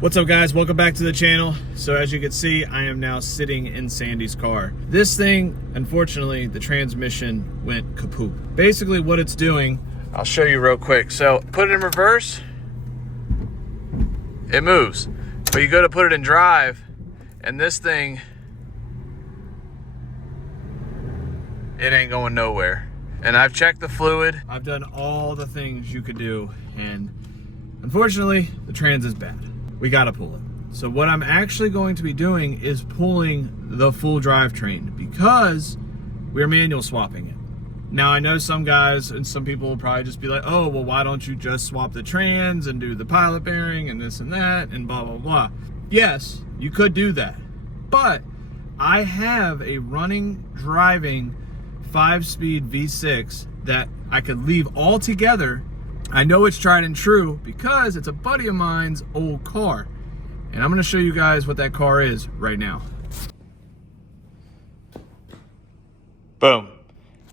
What's up guys, welcome back to the channel. So as you can see, I am now sitting in Sandy's car. This thing, unfortunately, the transmission went kaput. Basically what it's doing, I'll show you real quick. So put it in reverse, it moves. But you go to put it in drive, and this thing, it ain't going nowhere. And I've checked the fluid, I've done all the things you could do, and unfortunately, the trans is bad. We gotta pull it. So what I'm actually going to be doing is pulling the full drivetrain because we're manual swapping it. Now I know some guys and some people will probably just be like, oh, well, why don't you just swap the trans and do the pilot bearing and this and that and blah, blah, blah. Yes, you could do that. But I have a running, driving 5-speed V6 that I could leave all together. I know it's tried and true because it's a buddy of mine's old car. And I'm gonna show you guys what that car is right now. Boom,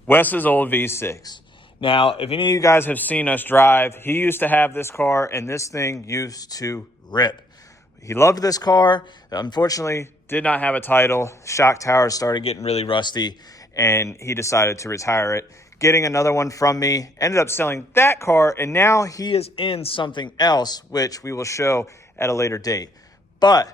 Wes's old V6. Now, if any of you guys have seen us drive, he used to have this car and this thing used to rip. He loved this car, unfortunately did not have a title. Shock tower started getting really rusty and he decided to retire it. Getting another one from me, ended up selling that car, and now he is in something else, which we will show at a later date. But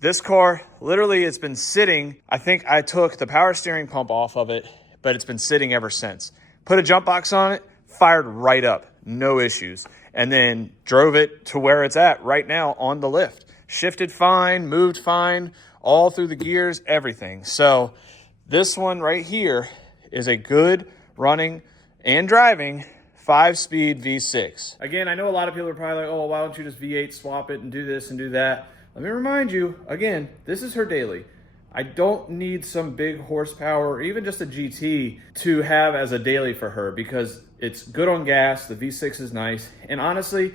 this car, literally, it's been sitting. I think I took the power steering pump off of it, but it's been sitting ever since. Put a jump box on it, fired right up, no issues. And then drove it to where it's at right now on the lift. Shifted fine, moved fine, all through the gears, everything. So this one right here is a good running and driving 5-speed V6. Again, I know a lot of people are probably like, oh, why don't you just V8 swap it and do this and do that? Let me remind you, again, this is her daily. I don't need some big horsepower or even just a GT to have as a daily for her because it's good on gas, the V6 is nice, and honestly,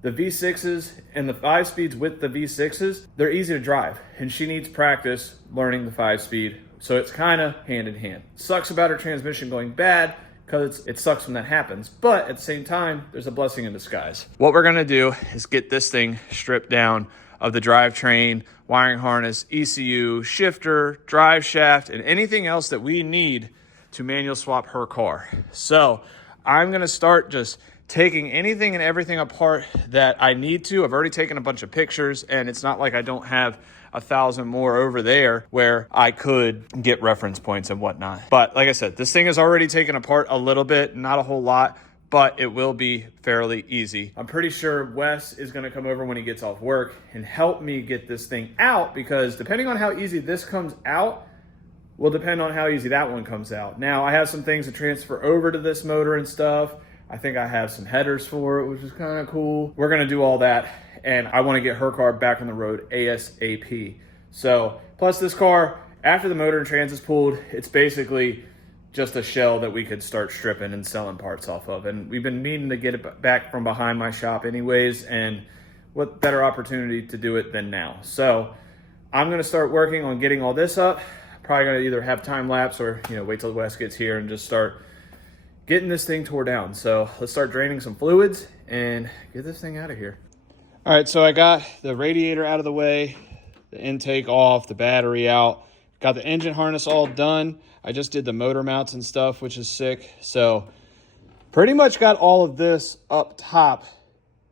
the V6s and the 5-speeds with the V6s, they're easy to drive, and she needs practice learning the 5-speed. So it's kind of hand in hand. Sucks about her transmission going bad because it sucks when that happens. But at the same time, there's a blessing in disguise. What we're gonna do is get this thing stripped down of the drivetrain, wiring harness, ECU, shifter, drive shaft, and anything else that we need to manual swap her car. So I'm gonna start just taking anything and everything apart that I need to. I've already taken a bunch of pictures and it's not like I don't have 1,000 more over there where I could get reference points and whatnot. But like I said, this thing is already taken apart a little bit, not a whole lot, but it will be fairly easy. I'm pretty sure Wes is gonna come over when he gets off work and help me get this thing out because depending on how easy this comes out, will depend on how easy that one comes out. Now, I have some things to transfer over to this motor and stuff. I think I have some headers for it, which is kind of cool. We're gonna do all that, and I wanna get her car back on the road ASAP. So, plus this car, after the motor and trans is pulled, it's basically just a shell that we could start stripping and selling parts off of. And we've been needing to get it back from behind my shop anyways, and what better opportunity to do it than now. So, I'm gonna start working on getting all this up. Probably gonna either have time lapse or wait till Wes gets here and just start getting this thing tore down. So let's start draining some fluids and get this thing out of here. All right, so I got the radiator out of the way, the intake off, the battery out, got the engine harness all done. I just did the motor mounts and stuff, which is sick. So pretty much got all of this up top,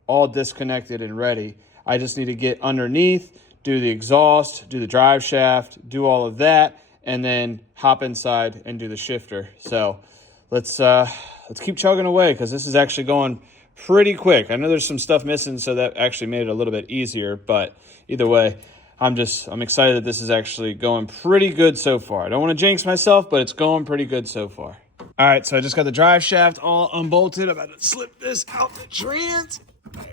all disconnected and ready. I just need to get underneath, do the exhaust, do the drive shaft, do all of that, and then hop inside and do the shifter. So let's keep chugging away because this is actually going pretty quick. I know there's some stuff missing, so that actually made it a little bit easier, but either way, I'm excited that this is actually going pretty good so far. I don't want to jinx myself, but it's going pretty good so far. All right, so I just got the drive shaft all unbolted. I'm about to slip this out the trans.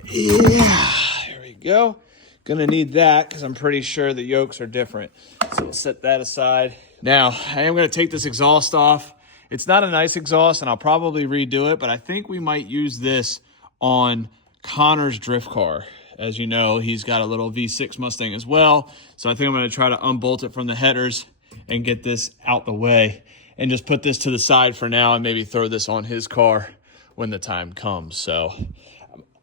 Yeah, there we go. Gonna need that because I'm pretty sure the yokes are different. So we'll set that aside. Now, I am gonna take this exhaust off. It's not a nice exhaust, and I'll probably redo it, but I think we might use this on Connor's drift car. As you know, he's got a little V6 Mustang as well, so I think I'm going to try to unbolt it from the headers and get this out the way and just put this to the side for now and maybe throw this on his car when the time comes. So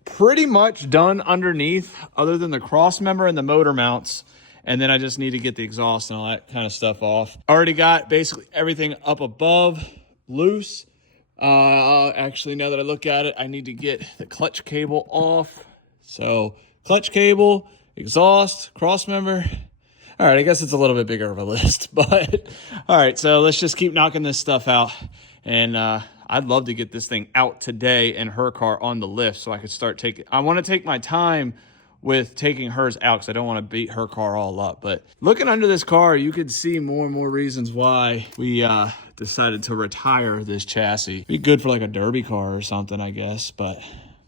pretty much done underneath other than the cross member and the motor mounts. And then I just need to get the exhaust and all that kind of stuff off. Already got basically everything up above loose. Actually, now that I look at it, I need to get the clutch cable off. So clutch cable, exhaust, cross member. All right, I guess it's a little bit bigger of a list, but all right, so let's just keep knocking this stuff out. And I'd love to get this thing out today and her car on the lift so I could start taking, I want to take my time with taking hers out because I don't want to beat her car all up. But looking under this car, you could see more and more reasons why we decided to retire this chassis. Be good for like a derby car or something, I guess. But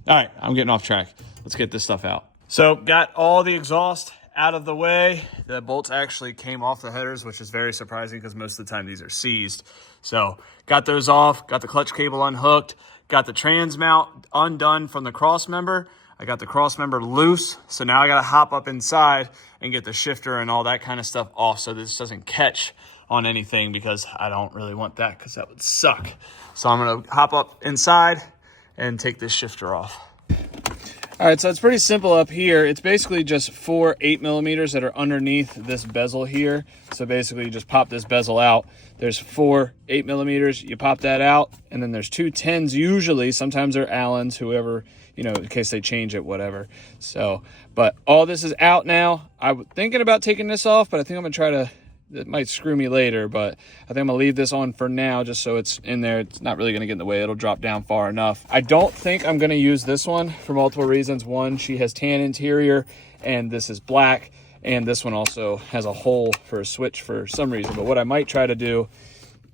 all right, I'm getting off track. Let's get this stuff out. So got all the exhaust out of the way. The bolts actually came off the headers, which is very surprising because most of the time these are seized. So got those off, got the clutch cable unhooked, got the trans mount undone from the cross member. I got the cross member loose. So now I got to hop up inside and get the shifter and all that kind of stuff off so this doesn't catch on anything, because I don't really want that because that would suck. So I'm going to hop up inside and take this shifter off. All right, so it's pretty simple up here. It's basically just 4 8mm that are underneath this bezel here. So basically you just pop this bezel out. There's 4 8mm, you pop that out, and then there's 2 10s usually. Sometimes they're Allens, whoever, you know, in case they change it, whatever. So, but all this is out now. I'm thinking about taking this off, but I think I'm gonna try to, it might screw me later, but I think I'm gonna leave this on for now just so it's in there. It's not really gonna get in the way. It'll drop down far enough. I don't think I'm gonna use this one for multiple reasons. One, she has tan interior and this is black, and this one also has a hole for a switch for some reason. But what I might try to do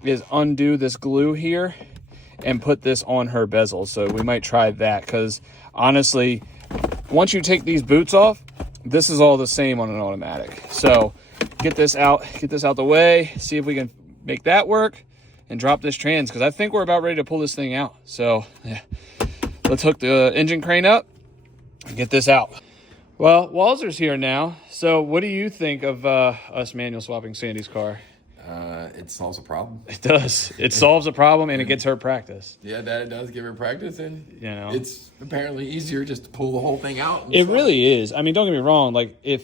is undo this glue here and put this on her bezel. So we might try that, because honestly, once you take these boots off, this is all the same on an automatic. So get this out the way, see if we can make that work and drop this trans, because I think we're about ready to pull this thing out. So yeah, let's hook the engine crane up and get this out. Well, Walzer's here now. So what do you think of us manual swapping Sandy's car? It solves a problem. It does. It solves a problem, and it gets her practice. Yeah, that does give her practice, and you know, it's apparently easier just to pull the whole thing out. It really is. I mean, don't get me wrong. Like, if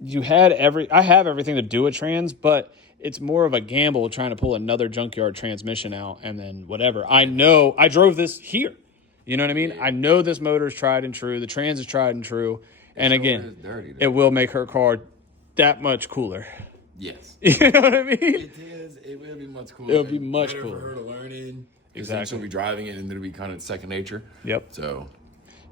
you had I have everything to do a trans, but it's more of a gamble trying to pull another junkyard transmission out and then whatever. I know I drove this here. You know what I mean? Yeah. I know this motor is tried and true. The trans is tried and true. And again, dirty, it will make her car that much cooler. Yes. You know what I mean? It is. It will be much cooler. It'll be much cooler. For her to learn in. Exactly. She'll be driving it, and it'll be kind of second nature. Yep. So.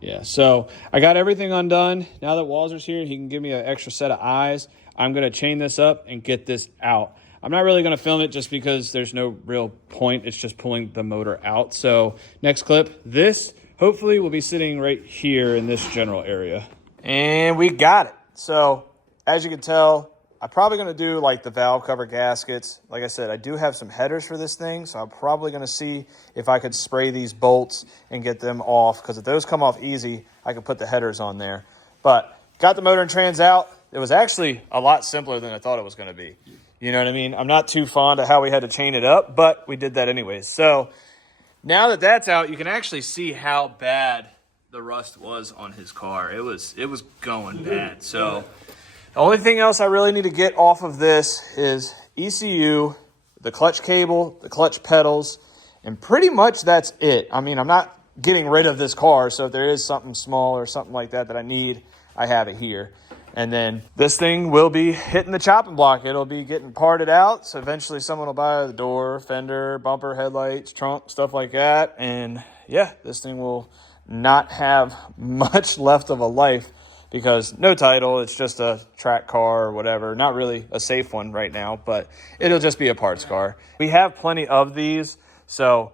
Yeah. So I got everything undone. Now that Walzer's here, he can give me an extra set of eyes. I'm going to chain this up and get this out. I'm not really going to film it just because there's no real point. It's just pulling the motor out. So next clip, this hopefully will be sitting right here in this general area. And we got it. So as you can tell, I'm probably going to do like the valve cover gaskets. Like I said, I do have some headers for this thing, so I'm probably going to see if I could spray these bolts and get them off, because if those come off easy, I could put the headers on there. But got the motor and trans out. It was actually a lot simpler than I thought it was going to be. You know what I mean? I'm not too fond of how we had to chain it up, but we did that anyways. So now that that's out, you can actually see how bad the rust was on his car. It was going bad. So the only thing else I really need to get off of this is ECU, the clutch cable, the clutch pedals, and pretty much that's it. I mean, I'm not getting rid of this car, so if there is something small or something like that that I need, I have it here. And then this thing will be hitting the chopping block. It'll be getting parted out, so eventually someone will buy the door, fender, bumper, headlights, trunk, stuff like that. And yeah, this thing will not have much left of a life, because no title, it's just a track car or whatever. Not really a safe one right now, but it'll just be a parts car. We have plenty of these, so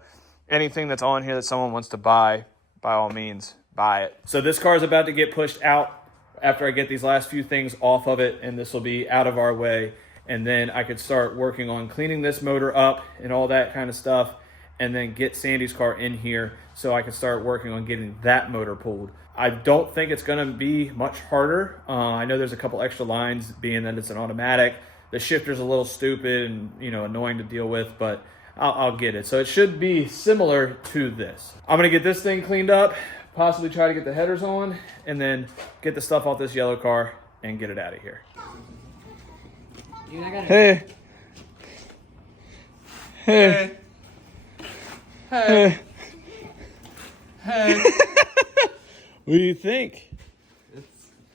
anything that's on here that someone wants to buy, by all means, buy it. So this car is about to get pushed out after I get these last few things off of it, and this will be out of our way. And then I could start working on cleaning this motor up and all that kind of stuff, and then get Sandy's car in here so I can start working on getting that motor pulled. I don't think it's going to be much harder. I know there's a couple extra lines, being that it's an automatic. The shifter's a little stupid and, you know, annoying to deal with, but I'll get it. So it should be similar to this. I'm going to get this thing cleaned up, possibly try to get the headers on and then get the stuff off this yellow car and get it out of here. Dude, I gotta... Hey. Hey. Hey. Hey. What do you think?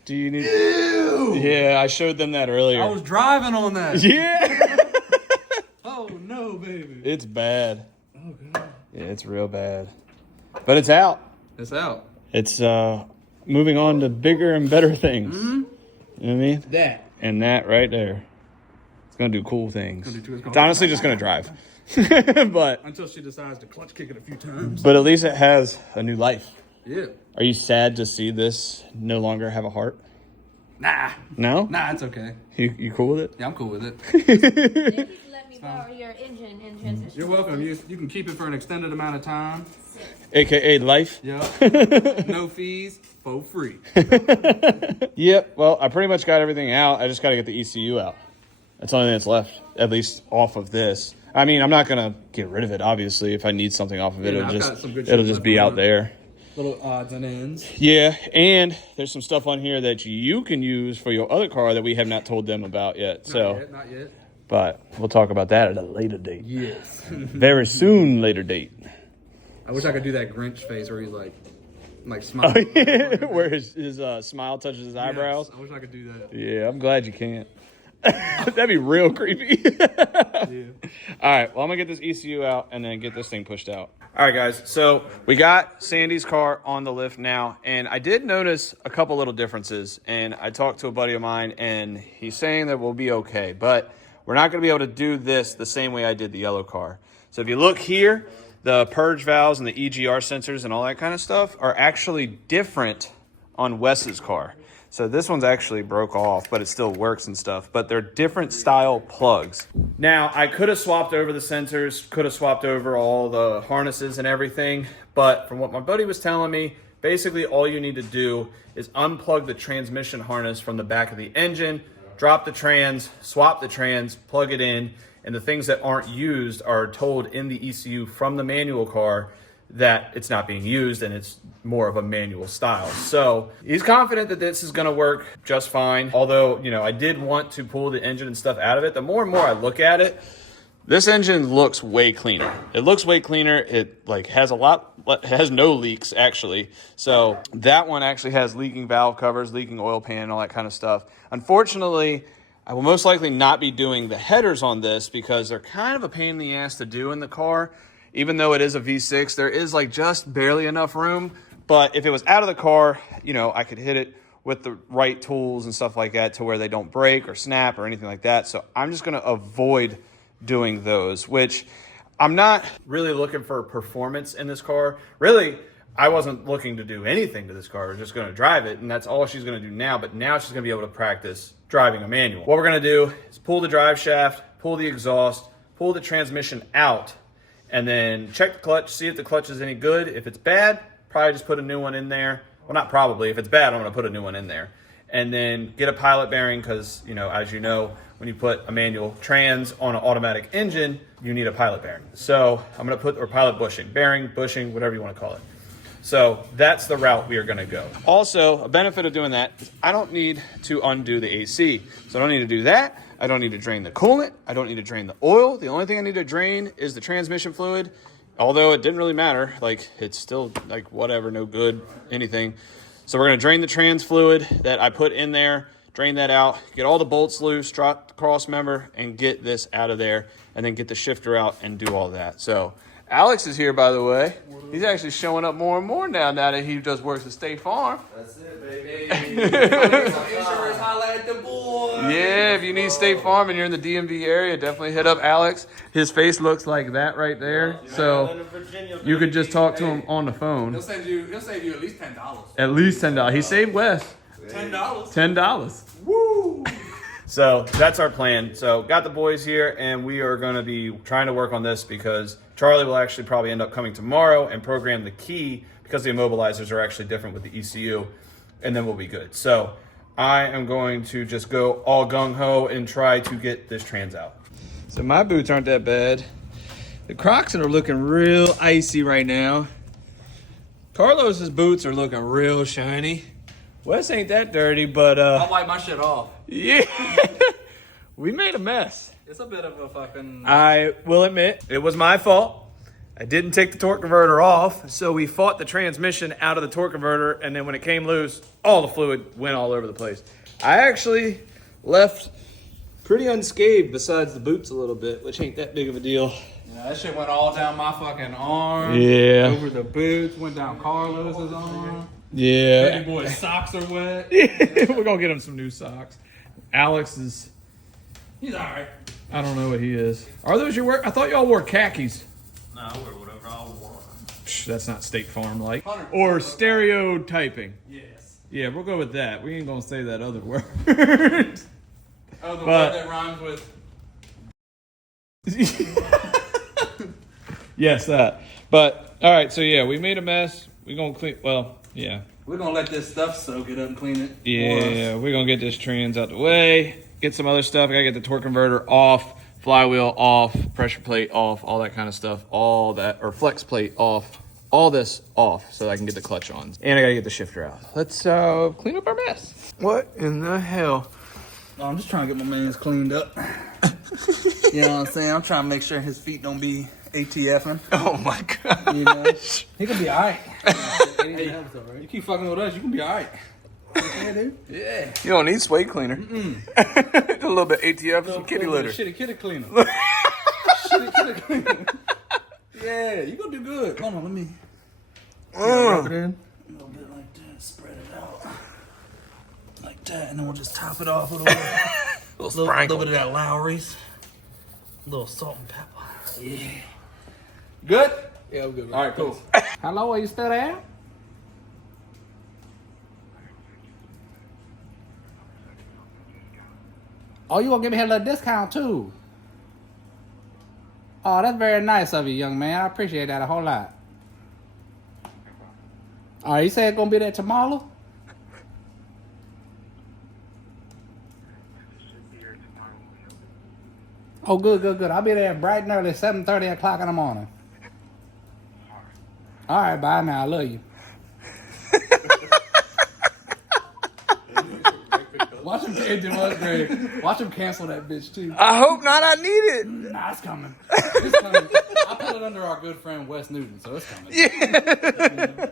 Do you need... Ew! Yeah, I showed them that earlier. I was driving on that. Yeah. Oh no, baby. It's bad. Oh god. Yeah, it's real bad. But it's out. It's out. It's moving on to bigger and better things. Mm-hmm. You know what I mean? That. And that right there. It's gonna do cool things. It's It's honestly just gonna drive. but Until she decides to clutch kick it a few times. at least it has a new life. Yeah. Are you sad to see this no longer have a heart? Nah. No? Nah, it's okay. You cool with it? Yeah, I'm cool with it. Maybe you can let me borrow your engine and transmission. You're welcome. You can keep it for an extended amount of time. AKA life? Yep. No fees, for free. Yep. Well, I pretty much got everything out. I just got to get the ECU out. That's the only thing that's left, at least off of this. I mean, I'm not going to get rid of it, obviously. If I need something off of it, Yeah, I've got some good shit it'll just left be on out it. there. Little odds and ends. Yeah, and there's some stuff on here that you can use for your other car that we have not told them about yet. Not yet. But we'll talk about that at a later date. Yes. Very soon later date. I wish I could do that Grinch face where he's like smiling. Where his smile touches his eyebrows. Yes, I wish I could do that. Yeah, I'm glad you can't. That'd be real creepy. Yeah. All right, well, I'm going to get this ECU out and then get this thing pushed out. All right, guys, so we got Sandy's car on the lift now, and I did notice a couple little differences, and I talked to a buddy of mine, and he's saying that we'll be okay, but we're not going to be able to do this the same way I did the yellow car. So if you look here, the purge valves and the EGR sensors and all that kind of stuff are actually different on Wes's car. So this one's actually broke off, but it still works and stuff. But they're different style plugs. Now, I could have swapped over the sensors, could have swapped over all the harnesses and everything. But from what my buddy was telling me, basically all you need to do is unplug the transmission harness from the back of the engine, drop the trans, swap the trans, plug it in, and the things that aren't used are told in the ECU from the manual car that it's not being used and it's more of a manual style. So he's confident that this is going to work just fine. Although, you know, I did want to pull the engine and stuff out of it. The more and more I look at it, this engine looks way cleaner. It looks way cleaner. It like has no leaks actually. So that one actually has leaking valve covers, leaking oil pan, all that kind of stuff. Unfortunately, I will most likely not be doing the headers on this because they're kind of a pain in the ass to do in the car. Even though it is a V6, there is like just barely enough room. But if it was out of the car, you know, I could hit it with the right tools and stuff like that to where they don't break or snap or anything like that. So I'm just going to avoid doing those, which I'm not really looking for performance in this car. Really, I wasn't looking to do anything to this car. We're just going to drive it, and that's all she's going to do now. But now she's going to be able to practice driving a manual. What we're going to do is pull the drive shaft, pull the exhaust, pull the transmission out, and then check the clutch, see if the clutch is any good. If it's bad, probably just put a new one in there. Well, not probably. If it's bad, I'm going to put a new one in there. And then get a pilot bearing because, you know, as you know, when you put a manual trans on an automatic engine, you need a pilot bearing. So I'm going to put, or pilot bushing, bearing, bushing, whatever you want to call it. So that's the route we are going to go. Also, a benefit of doing that is I don't need to undo the AC. So I don't need to do that. I don't need to drain the coolant. I don't need to drain the oil. The only thing I need to drain is the transmission fluid. Although it didn't really matter. Like, it's still like whatever, no good, anything. So we're going to drain the trans fluid that I put in there, drain that out, get all the bolts loose, drop the cross member, and get this out of there, and then get the shifter out and do all that. So Alex is here, by the way. He's actually showing up more and more now that he just works at State Farm. That's it, baby. Insurance, holla at the boy. Yeah, if you need State Farm and you're in the DMV area, definitely hit up Alex. His face looks like that right there. So you could just talk to him on the phone. He'll save you at least $10. At least $10. He saved Wes $10. $10. Woo! So that's our plan. So got the boys here, and we are going to be trying to work on this because Charlie will actually probably end up coming tomorrow and program the key because the immobilizers are actually different with the ECU, and then we'll be good. So I am going to just go all gung-ho and try to get this trans out. So my boots aren't that bad. The Crocs are looking real icy right now. Carlos's boots are looking real shiny. Wes ain't that dirty, but I'll wipe my shit off. yeah. We made a mess. It's a bit of a fucking... I will admit, it was my fault. I didn't take the torque converter off, so we fought the transmission out of the torque converter, and then when it came loose, all the fluid went all over the place. I actually left pretty unscathed besides the boots a little bit, which ain't that big of a deal. Yeah, that shit went all down my fucking arm. Yeah. Over the boots, went down Carlos's arm. Yeah. Baby boy's socks are wet. We're going to get him some new socks. Alex is... He's alright. I don't know what he is. Are those your work? I thought y'all wore khakis. No, I wear whatever I want. Psh, that's not State Farm like. 100%. Or stereotyping. Yes. Yeah, we'll go with that. We ain't gonna say that other word. Oh, the But- word that rhymes with... Yes, that. But all right, so yeah, we made a mess. We're gonna clean. Well, yeah, We're gonna let this stuff soak it up and clean it. yeah. We're gonna get this trans out the way. Get some other stuff. I gotta get the torque converter off, flywheel off, pressure plate off, all that kind of stuff. All that, or flex plate off. All this off so I can get the clutch on. And I gotta get the shifter out. Let's clean up our mess. What in the hell? Oh, I'm just trying to get my man's cleaned up. You know what I'm saying? I'm trying to make sure his feet don't be ATFing. Oh my god. You know? He can be alright. Hey, you keep fucking with us, you can be alright. Yeah, dude. Yeah. You don't need suede cleaner. A little bit ATF, some kitty litter. Shitty kitty cleaner. Shitty kitty cleaner. Yeah, you gonna do good. Hold on, let me rub it in. A little bit like that. Spread it out. Like that. And then we'll just top it off with a little bit of that Lowry's. A little salt and pepper. Yeah. Good? Yeah, I'm good. All right, cool. Hello, are you still there? Oh, you gonna give me a little discount too? Oh, that's very nice of you, young man. I appreciate that a whole lot. All right, you said it's gonna be there tomorrow? Oh, good. I'll be there bright and early, 7:30 o'clock in the morning. All right, bye now. I love you. Watch him change him upgrade. Watch him cancel that bitch too. I hope not. I need it. Nah, it's coming. It's coming. I put it under our good friend Wes Newton, so it's coming. Yeah.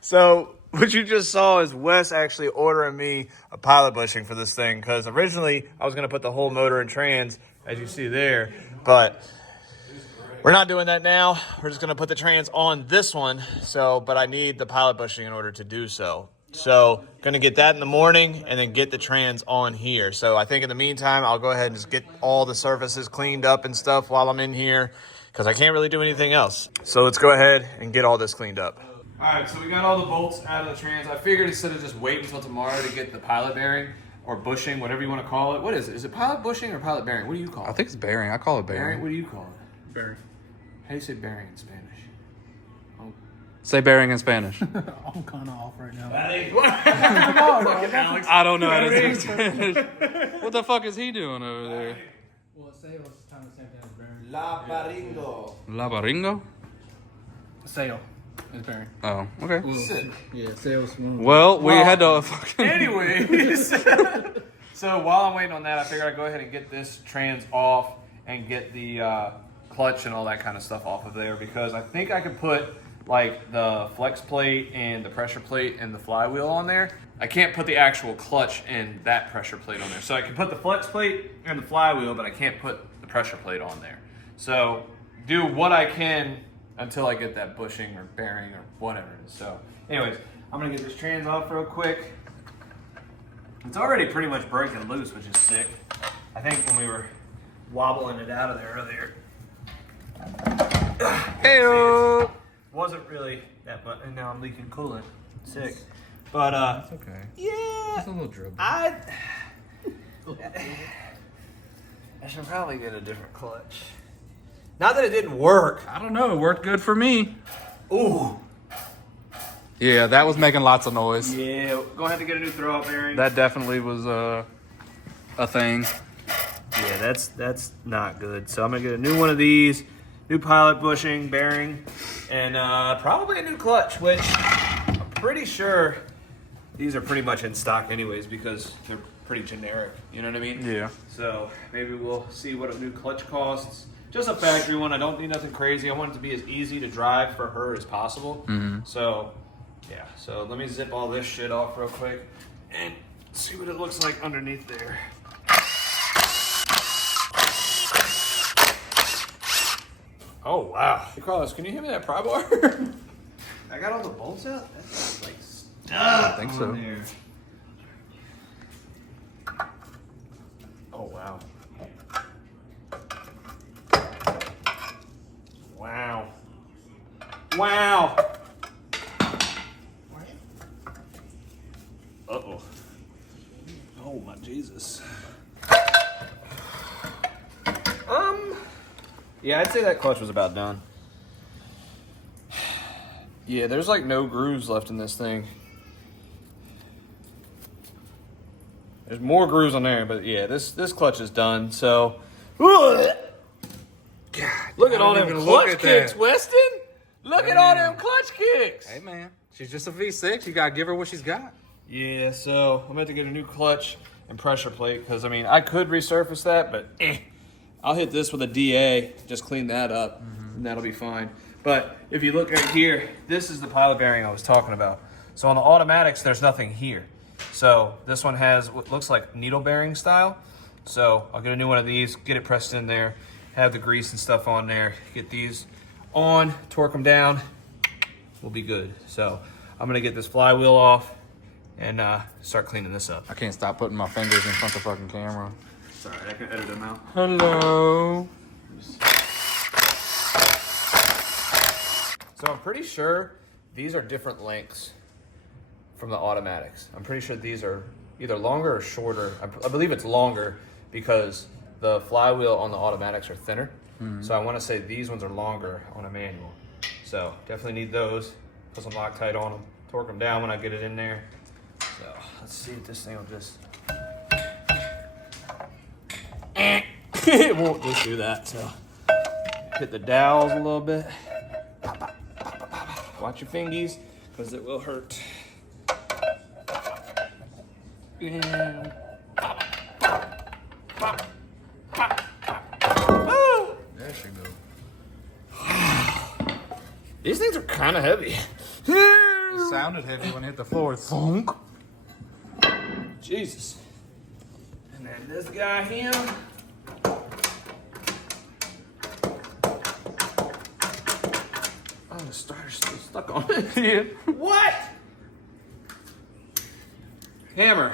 So what you just saw is Wes actually ordering me a pilot bushing for this thing, because originally I was going to put the whole motor and trans, as you see there, but we're not doing that now. We're just going to put the trans on this one. But I need the pilot bushing in order to do so. So going to get that in the morning and then get the trans on here. So I think in the meantime, I'll go ahead and just get all the surfaces cleaned up and stuff while I'm in here, because I can't really do anything else. So let's go ahead and get all this cleaned up. All right, so we got all the bolts out of the trans. I figured instead of just waiting until tomorrow to get the pilot bearing or bushing, whatever you want to call it. What is it? Is it pilot bushing or pilot bearing? What do you call it? I think it's bearing. I call it Bearing? What do you call it? Bearing. How do you say bearing in Spanish? Say bearing in Spanish. I'm kind of off right now. I don't know how to speak Spanish. What the fuck is he doing over there? Well, sales is kind of the same thing as bearing. La Baringo. La Baringo? Sale is bearing. Oh, okay. Yeah, sales. Well, we had to fucking... Anyways, so while I'm waiting on that, I figured I'd go ahead and get this trans off and get the clutch and all that kind of stuff off of there, because I think I could put like the flex plate and the pressure plate and the flywheel on there. I can't put the actual clutch and that pressure plate on there. So I can put the flex plate and the flywheel, but I can't put the pressure plate on there. So do what I can until I get that bushing or bearing or whatever it is. So anyways, I'm gonna get this trans off real quick. It's already pretty much breaking loose, which is sick. I think when we were wobbling it out of there earlier. Hey-o! Wasn't really that much, and now I'm leaking coolant. Sick. But It's okay. yeah, It's a little dribble. I should probably get a different clutch. Not that it didn't work. I don't know. It worked good for me. Ooh. Yeah, that was making lots of noise. Yeah, go ahead and get a new throw-up bearing. That definitely was a thing. Yeah, that's not good. So I'm gonna get a new one of these, new pilot bushing, bearing, And probably a new clutch, which I'm pretty sure these are pretty much in stock anyways because they're pretty generic. You know what I mean? Yeah. So maybe we'll see what a new clutch costs. Just a factory one. I don't need nothing crazy. I want it to be as easy to drive for her as possible. So, yeah. So let me zip all this shit off real quick and see what it looks like underneath there. Oh, wow. Hey, Carlos, can you hand me that pry bar? I got all the bolts out? That's like stuck. I think so. There. Oh, wow. Wow. Wow. Uh-oh. Oh, my Jesus. Yeah, I'd say that clutch was about done. Yeah, there's like no grooves left in this thing. There's more grooves on there, but yeah, this clutch is done. So, God, look at all them clutch kicks, Weston. Look at all them clutch kicks. Hey, man. She's just a V6. You got to give her what she's got. Yeah, so I'm about to get a new clutch and pressure plate because, I mean, I could resurface that, but I'll hit this with a DA, just clean that up, and that'll be fine. But if you look right here, this is the pilot bearing I was talking about. So on the automatics, there's nothing here. So this one has what looks like needle bearing style. So I'll get a new one of these, get it pressed in there, have the grease and stuff on there, get these on, torque them down, we'll be good. So I'm gonna get this flywheel off and start cleaning this up. I can't stop putting my fingers in front of the fucking camera. Sorry, I can edit them out. Hello. So I'm pretty sure these are different lengths from the automatics. I'm pretty sure these are either longer or shorter. I believe it's longer because the flywheel on the automatics are thinner. So I want to say these ones are longer on a manual. So definitely need those. Put some Loctite on them. Torque them down when I get it in there. So let's see if this thing will just... It won't just do that, so hit the dowels a little bit. Watch your fingies, because it will hurt. And There she goes. these things are kind of heavy. It sounded heavy when it hit the floor. Thunk. Jesus. And then this guy here. Oh, the starter's still stuck on it. Yeah. What? Hammer.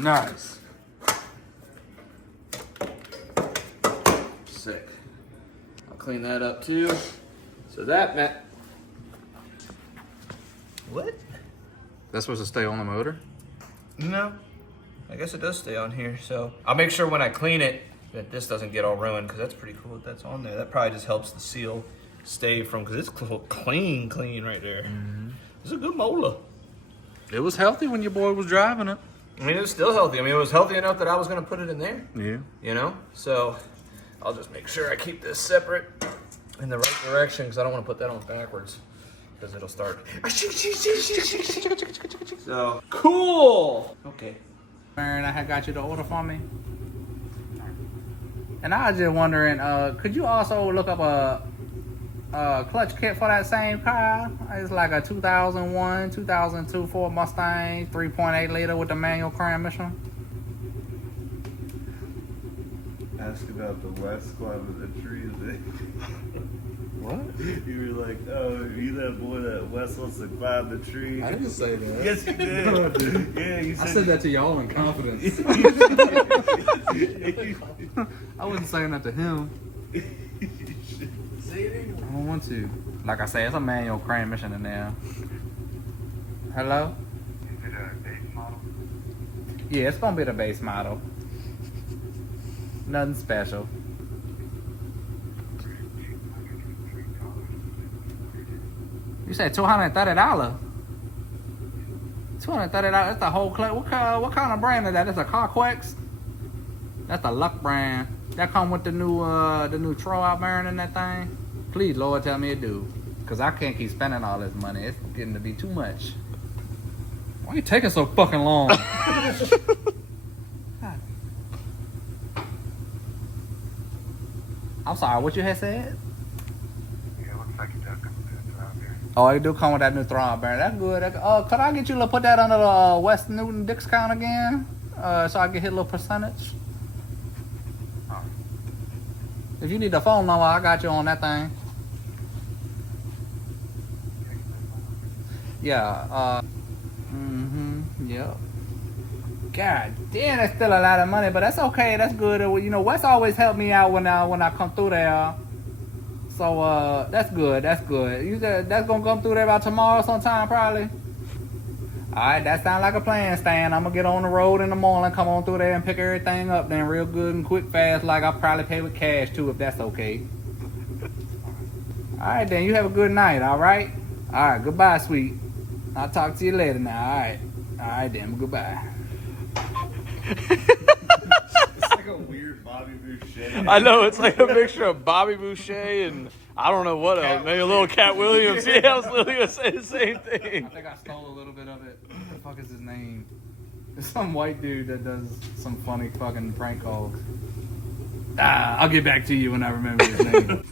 Nice. Sick. I'll clean that up too. So that What? That's supposed to stay on the motor? No. I guess it does stay on here. So I'll make sure when I clean it that this doesn't get all ruined because that's pretty cool that that's on there. That probably just helps the seal stay from, because it's clean right there. It's a good molar. It was healthy when your boy was driving it. I mean, it was still healthy. I mean, it was healthy enough that I was going to put it in there. Yeah. You know? So I'll just make sure I keep this separate in the right direction because I don't want to put that on backwards because it'll start. So, cool! Okay. And I had got you the order for me. And I was just wondering, could you also look up a clutch kit for that same car? It's like a 2001, 2002 Ford Mustang, 3.8 liter with the manual transmission. Ask about the West climbing the trees. What? You were like, oh, you that boy that West wants to climb the tree. I didn't say that. Yes, you did. Yeah, you said. I said that to y'all in confidence. I wasn't saying that to him. Say it anyway. I don't want to. Like I say, it's a manual transmission in there. Hello? Is it a base model? Yeah, it's gonna be the base model. Nothing special. You said $230. $230. That's the whole clutch. What kind of brand is that? It's a Carquex. That's the Luck brand. That come with the new throwout bearing in that thing. Please, Lord, tell me it do. Because I can't keep spending all this money. It's getting to be too much. Why you taking so fucking long? I'm sorry, what you had said? Yeah, looks like it does come with that around here. Oh, it do come with that new throttle bearing. That's good. Could I get you to put that under the West Newton discount again? So I can hit a little percentage? If you need the phone number, I got you on that thing. Yeah, yep. God damn, that's still a lot of money, but that's okay. That's good. You know, Wes always helped me out when I come through there. So that's good. That's good. You said that's gonna come through there about tomorrow sometime, probably. All right, that sounds like a plan, Stan. I'm gonna get on the road in the morning, come on through there and pick everything up, then real good and quick, fast. Like I'll probably pay with cash too, if that's okay. All right, then you have a good night. All right. All right. Goodbye, sweet. I'll talk to you later now. All right. All right, then. Goodbye. It's like a weird Bobby Boucher. I know, it's like a mixture of Bobby Boucher and I don't know what else. Maybe a little Cat Williams. Yeah, I was literally going to say the same thing. I think I stole a little bit of it. What the fuck is his name? It's some white dude that does some funny fucking prank calls. I'll get back to you when I remember his name.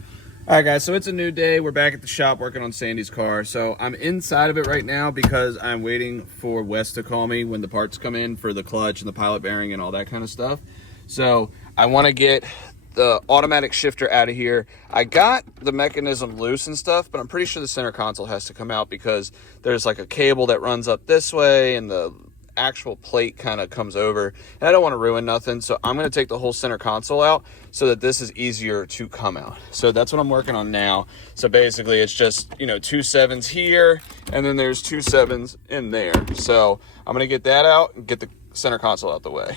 All right, guys, so it's a new day. We're back at the shop working on Sandy's car. So I'm inside of it right now because I'm waiting for Wes to call me when the parts come in for the clutch and the pilot bearing and all that kind of stuff. So I want to get the automatic shifter out of here. I got the mechanism loose and stuff, but I'm pretty sure the center console has to come out because there's like a cable that runs up this way and the actual plate kind of comes over, and I don't want to ruin nothing, so I'm going to take the whole center console out so that this is easier to come out. So that's what I'm working on now. So basically it's just, you know, 2 7s here and then there's 2 7s in there. So I'm going to get that out and get the center console out the way.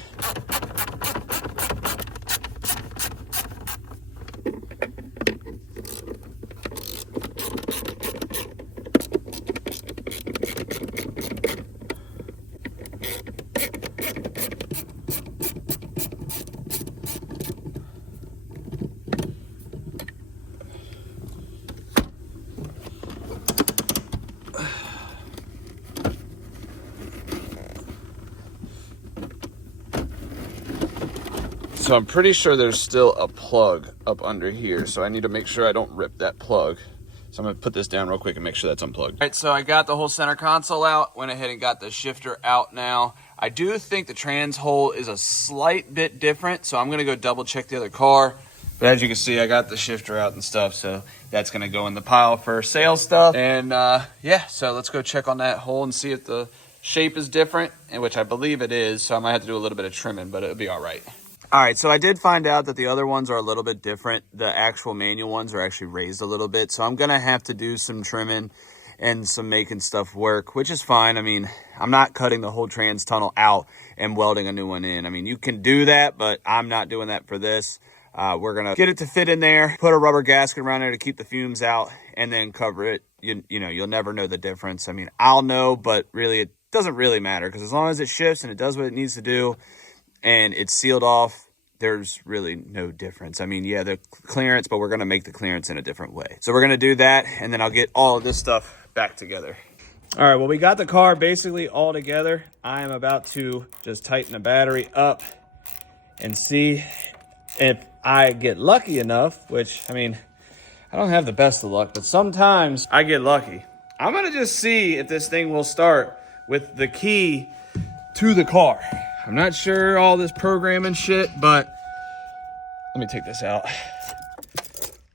So I'm pretty sure there's still a plug up under here. So I need to make sure I don't rip that plug. So I'm gonna put this down real quick and make sure that's unplugged. All right, so I got the whole center console out, went ahead and got the shifter out now. I do think the trans hole is a slight bit different, so I'm gonna go double check the other car. But as you can see, I got the shifter out and stuff, so that's gonna go in the pile for sales stuff. And yeah, so let's go check on that hole and see if the shape is different, and which I believe it is, so I might have to do a little bit of trimming, but it'll be all right. All right, so I did find out that the other ones are a little bit different. The actual manual ones are actually raised a little bit. So I'm going to have to do some trimming and some making stuff work, which is fine. I mean, I'm not cutting the whole trans tunnel out and welding a new one in. I mean, you can do that, but I'm not doing that for this. We're going to get it to fit in there, put a rubber gasket around there to keep the fumes out, and then cover it. You know, you'll never know the difference. I mean, I'll know, but really it doesn't really matter because as long as it shifts and it does what it needs to do, and it's sealed off, there's really no difference. I mean, yeah, the clearance, but we're going to make the clearance in a different way. So we're going to do that, and then I'll get all of this stuff back together. All right, well, we got the car basically all together. I am about to just tighten the battery up and see if I get lucky enough, which, I mean, I don't have the best of luck, but sometimes I get lucky. I'm going to just see if this thing will start with the key to the car. I'm not sure all this programming shit, but let me take this out.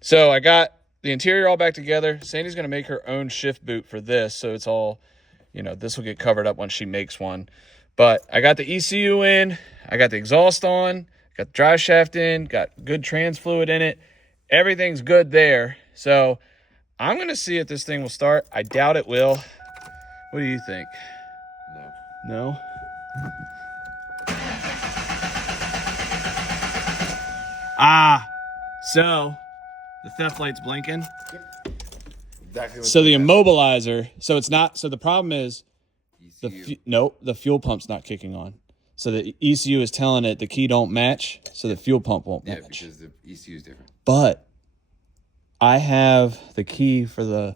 So I got the interior all back together. Sandy's going to make her own shift boot for this. So it's all, you know, this will get covered up when she makes one. But I got the ECU in. I got the exhaust on. Got the drive shaft in. Got good trans fluid in it. Everything's good there. So I'm going to see if this thing will start. I doubt it will. What do you think? No? So the theft light's blinking. Exactly. So the immobilizer, so it's not, so the problem is the fuel pump's not kicking on. So the ECU is telling it the key don't match, so the fuel pump won't match. Yeah, because the ECU is different. But I have the key for the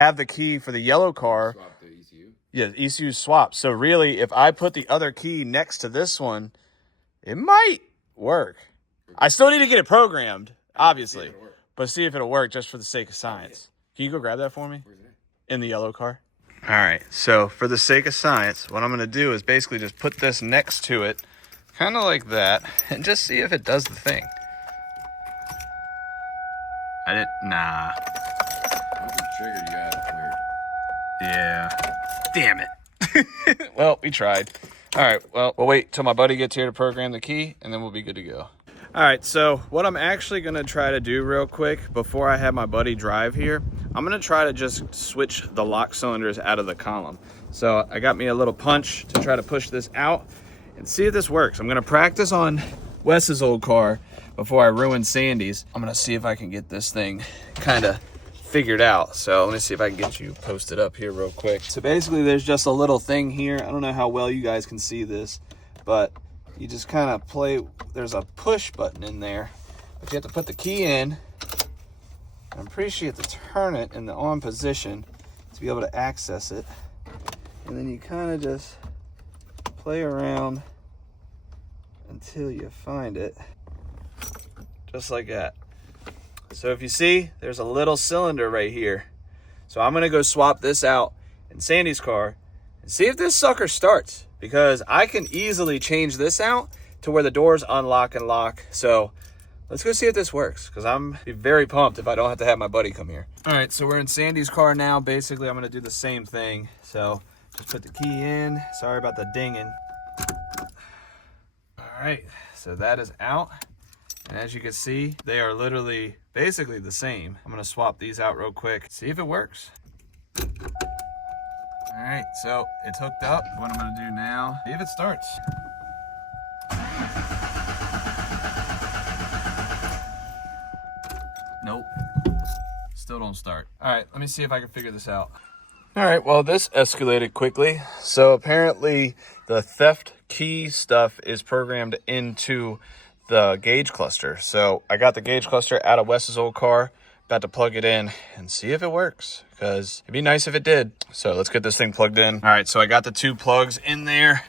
yellow car. Swap the ECU. Yeah, ECU swap. So really, if I put the other key next to this one, it might work. I still need to get it programmed, obviously, but see if it'll work just for the sake of science. Can you go grab that for me? Where's it at? In the yellow car. All right, so for the sake of science, what I'm gonna do is basically just put this next to it, kind of like that, and just see if it does the thing. Nah. What's the trigger you got cleared? Yeah. Damn it. Well, we tried. All right, well, we'll wait till my buddy gets here to program the key, and then we'll be good to go. All right, so what I'm actually gonna try to do real quick before I have my buddy drive here, I'm gonna try to just switch the lock cylinders out of the column. So I got me a little punch to try to push this out and see if this works. I'm gonna practice on Wes's old car before I ruin Sandy's. I'm gonna see if I can get this thing kind of figured out. So let me see if I can get you posted up here real quick. So basically there's just a little thing here. I don't know how well you guys can see this, but you just kind of play, there's a push button in there, but you have to put the key in. I'm pretty sure you have to turn it in the on position to be able to access it. And then you kind of just play around until you find it. Just like that. So if you see, there's a little cylinder right here. So I'm gonna go swap this out in Sandy's car and see if this sucker starts, because I can easily change this out to where the doors unlock and lock. So let's go see if this works, because I'm very pumped if I don't have to have my buddy come here. All right, so we're in Sandy's car now. Basically, I'm gonna do the same thing. So just put the key in. Sorry about the dinging. All right, so that is out. And as you can see, they are literally basically the same. I'm gonna swap these out real quick, see if it works. All right, so it's hooked up. What I'm gonna do now, see if it starts. Nope, still don't start. All right, let me see if I can figure this out. All right, well, this escalated quickly. So apparently the theft key stuff is programmed into the gauge cluster. So I got the gauge cluster out of Wes's old car, about to plug it in and see if it works, because it'd be nice if it did. So let's get this thing plugged in. All right, so I got the 2 plugs in there.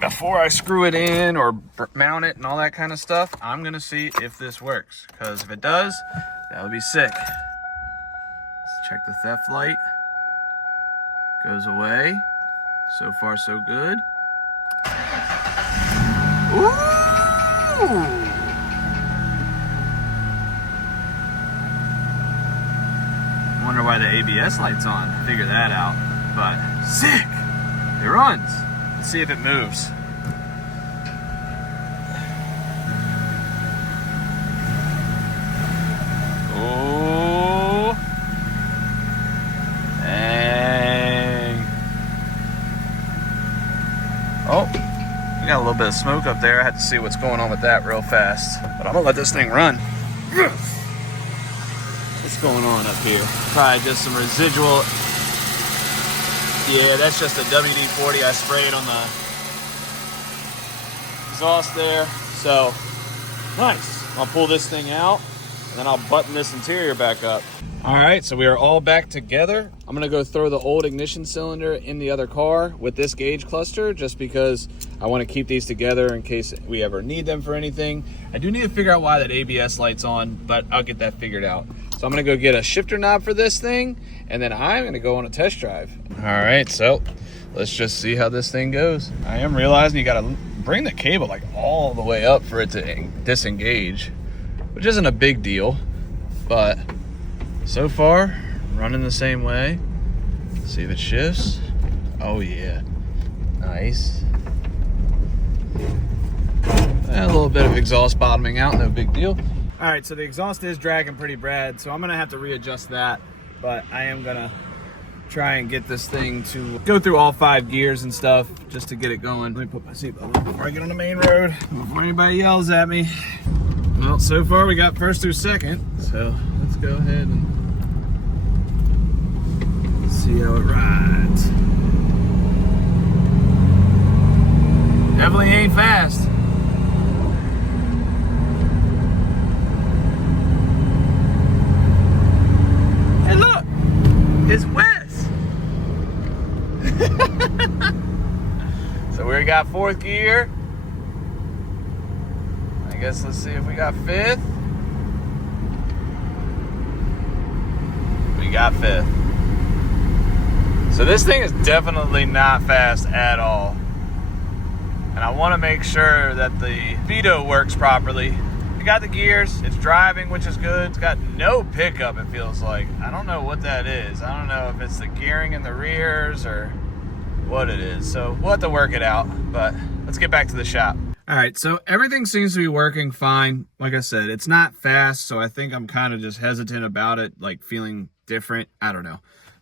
Before I screw it in or mount it and all that kind of stuff, I'm gonna see if this works, because if it does, that would be sick. Let's check the theft light. Goes away. So far, so good. Ooh! Wonder why the ABS light's on. Figure that out. But sick! It runs. Let's see if it moves. Oh! Dang! Oh! We got a little bit of smoke up there. I had to see what's going on with that real fast. But I'm gonna let this thing run. What's going on up here? Probably just some residual. Yeah, that's just a WD-40 I sprayed on the exhaust there. So, nice. I'll pull this thing out and then I'll button this interior back up. All right, so we are all back together. I'm gonna go throw the old ignition cylinder in the other car with this gauge cluster, just because I wanna keep these together in case we ever need them for anything. I do need to figure out why that ABS light's on, but I'll get that figured out. So I'm gonna go get a shifter knob for this thing, and then I'm gonna go on a test drive. All right, so let's just see how this thing goes. I am realizing you gotta bring the cable like all the way up for it to disengage, which isn't a big deal, but so far, running the same way. See if it shifts. Oh yeah, nice. A little bit of exhaust bottoming out, no big deal. All right, so the exhaust is dragging pretty bad, so I'm gonna have to readjust that, but I am gonna try and get this thing to go through all 5 gears and stuff just to get it going. Let me put my seatbelt on before I get on the main road, before anybody yells at me. Well, so far we got first through second, so let's go ahead and see how it rides. Definitely ain't fast. got fourth gear. I guess let's see if we got fifth. We got fifth. So this thing is definitely not fast at all. And I want to make sure that the speedo works properly. We got the gears, it's driving, which is good. It's got no pickup, it feels like. I don't know what that is. I don't know if it's the gearing in the rears or what it is. So we'll have to work it out, but let's get back to the shop. All right, so everything seems to be working fine. Like I said, it's not fast, so I think I'm kind of just hesitant about it, like feeling different. I don't know,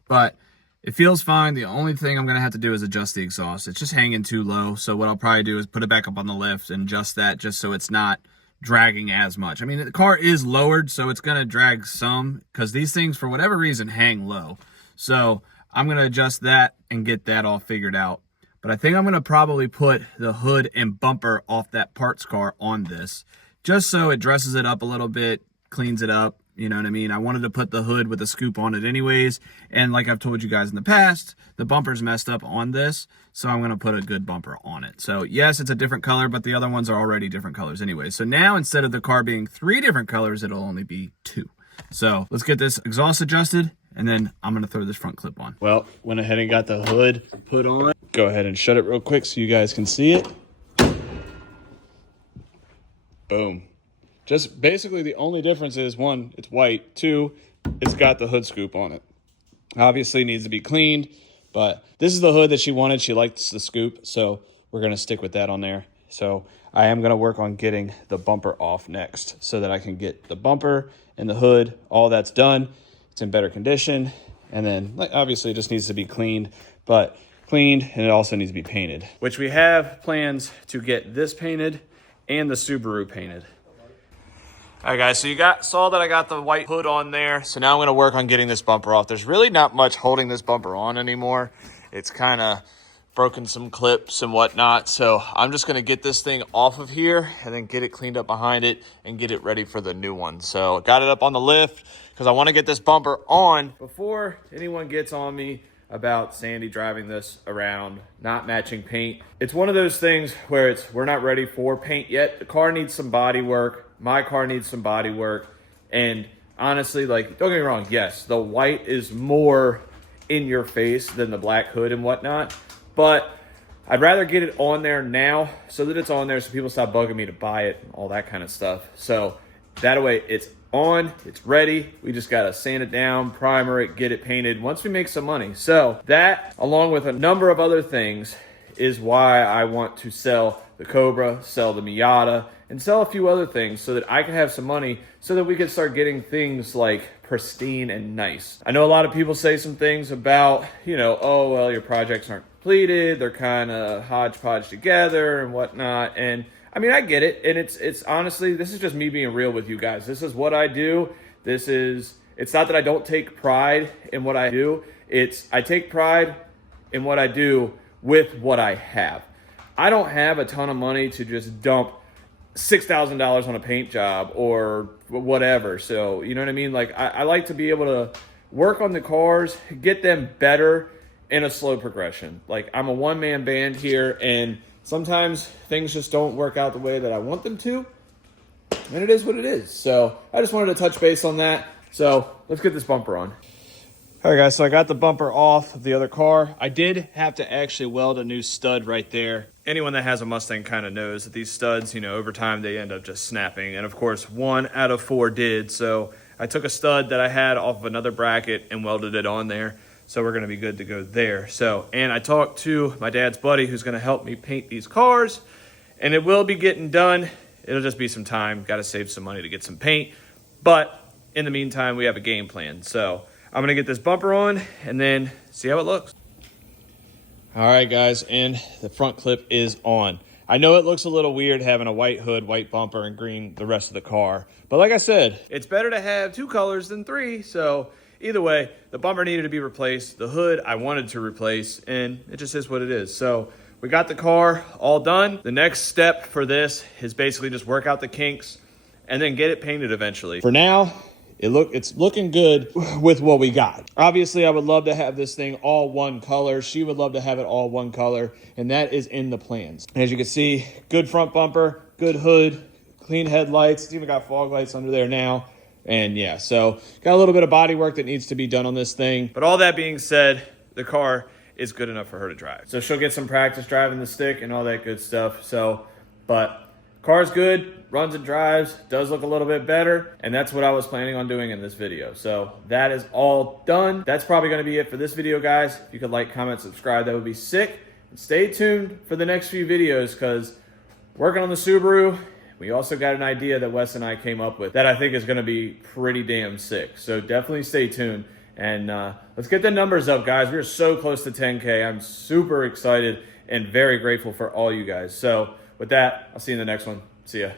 but it feels fine. The only thing I'm gonna have to do is adjust the exhaust. It's just hanging too low, so what I'll probably do is put it back up on the lift and adjust that just so it's not dragging as much. I mean, the car is lowered, so it's gonna drag some because these things, for whatever reason, hang low. So I'm gonna adjust that and get that all figured out. But I think I'm gonna probably put the hood and bumper off that parts car on this, just so it dresses it up a little bit, cleans it up. You know what I mean? I wanted to put the hood with a scoop on it anyways. And like I've told you guys in the past, the bumper's messed up on this. So I'm going to put a good bumper on it. So yes, it's a different color, but the other ones are already different colors anyway. So now instead of the car being 3 different colors, it'll only be 2. So let's get this exhaust adjusted and then I'm going to throw this front clip on. Well, went ahead and got the hood put on. Go ahead and shut it real quick so you guys can see it. Boom. Just basically the only difference is 1, it's white. 2, it's got the hood scoop on it. Obviously needs to be cleaned, but this is the hood that she wanted. She likes the scoop, so we're gonna stick with that on there. So I am gonna work on getting the bumper off next so that I can get the bumper and the hood, all that's done. It's in better condition. And then obviously it just needs to be cleaned, but cleaned, and it also needs to be painted, which we have plans to get this painted and the Subaru painted. All right, guys, so you saw that I got the white hood on there. So now I'm going to work on getting this bumper off. There's really not much holding this bumper on anymore. It's kind of broken some clips and whatnot. So I'm just going to get this thing off of here and then get it cleaned up behind it and get it ready for the new one. So got it up on the lift because I want to get this bumper on before anyone gets on me about Sandy driving this around, not matching paint. It's one of those things where we're not ready for paint yet. The car needs some body work. My car needs some body work. And honestly, like, don't get me wrong, yes, the white is more in your face than the black hood and whatnot. But I'd rather get it on there now so that it's on there so people stop bugging me to buy it and all that kind of stuff. So that way it's on, it's ready. We just got to sand it down, primer it, get it painted once we make some money. So that, along with a number of other things, is why I want to sell the Cobra, sell the Miata, and sell a few other things so that I can have some money so that we can start getting things like pristine and nice. I know a lot of people say some things about, you know, oh, well, your projects aren't completed. They're kind of hodgepodge together and whatnot. And I mean, I get it. And it's honestly, this is just me being real with you guys. This is what I do. It's not that I don't take pride in what I do. I take pride in what I do with what I have. I don't have a ton of money to just dump $6,000 on a paint job or whatever. So, you know what I mean? Like, I like to be able to work on the cars, get them better in a slow progression. Like, I'm a one-man band here, and sometimes things just don't work out the way that I want them to, and it is what it is. So I just wanted to touch base on that. So let's get this bumper on. All right, guys, so I got the bumper off of the other car. I did have to actually weld a new stud right there. Anyone that has a Mustang kind of knows that these studs, you know, over time, they end up just snapping. And of course, 1 out of 4 did. So I took a stud that I had off of another bracket and welded it on there. So we're going to be good to go there. So, and I talked to my dad's buddy who's going to help me paint these cars. And it will be getting done. It'll just be some time. Got to save some money to get some paint. But in the meantime, we have a game plan. So I'm going to get this bumper on and then see how it looks. All right, guys, and the front clip is on. I know it looks a little weird having a white hood, white bumper, and green the rest of the car. But like I said, it's better to have 2 colors than 3. So either way, the bumper needed to be replaced. The hood I wanted to replace, and it just is what it is. So we got the car all done. The next step for this is basically just work out the kinks and then get it painted eventually. For now, it's looking good with what we got. Obviously, I would love to have this thing all one color. She would love to have it all one color, and that is in the plans. As you can see, good front bumper, good hood, clean headlights. It's even got fog lights under there now. And yeah, so got a little bit of body work that needs to be done on this thing. But all that being said, the car is good enough for her to drive. So she'll get some practice driving the stick and all that good stuff. So, but car's good, runs and drives, does look a little bit better, and that's what I was planning on doing in this video. So that is all done. That's probably gonna be it for this video, guys. If you could like, comment, subscribe, that would be sick. And stay tuned for the next few videos, because working on the Subaru, we also got an idea that Wes and I came up with that I think is gonna be pretty damn sick. So definitely stay tuned. And let's get the numbers up, guys. We're so close to 10K. I'm super excited and very grateful for all you guys. So with that, I'll see you in the next one. See ya.